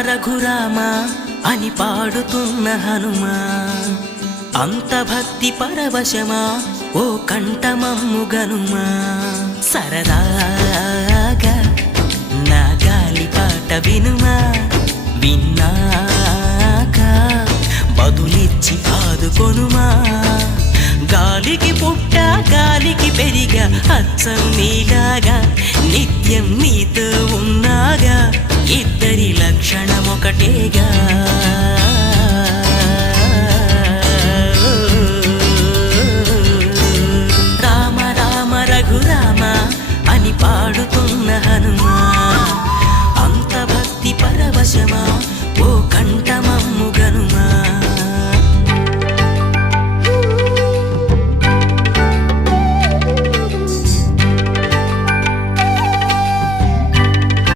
రఘురామ అని పాడుతున్న హనుమా, అంత భక్తి పరవశమా ఓ కంఠమమ్ము గనుమా. సరదాగా నా గాలి పాట వినుమా, విన్నాక బదులిచ్చి ఆదుకొనుమా. గాలికి పుట్ట గాలికి పెరిగా అచ్చం నీలాగా నిత్యం